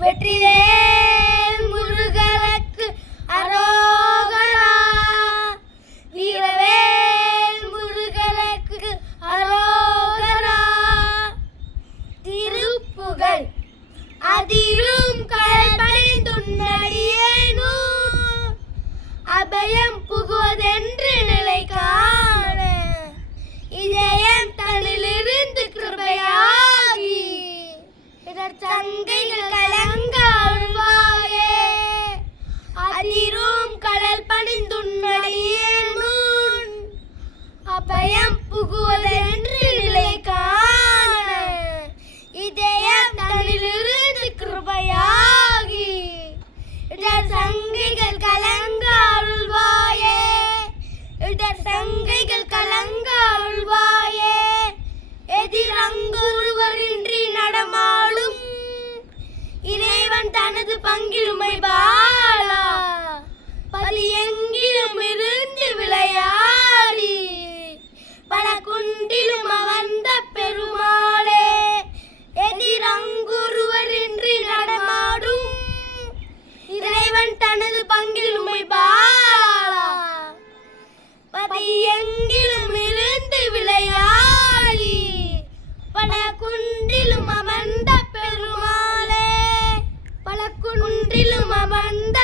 வெற்றிவேல் முருகனுக்கு அரோகரா. வீரவேல் முருகனுக்கு அரோகரா. திருப்புகழ். அதிரும் கல்பணிந்துன்னடியேனோ அபயம் புகுவதென்று நிலை காண. இதயம் தன்னிலிருந்து கிருபையாகி. இதற் சங்கைகள் கடல் அபயம் புகுவதென்று நிலை காண. இதய தன்னிலிருந்து கிருபையாகி இடர் சங்கைகள் கலங்க அருள்வாயே. இடர் சங்கைகள் கலங்க அருள்வாயே. எதிரங்கு ஒருவரின்றி நடமாடும். இறைவன் தனது பங்கிலுமை பாலா. எங்கிலும் இருந்து விளையாடி பல குன்றிலும் அமர்ந்த பெருமாளே பல குன்றிலும் அமர்ந்த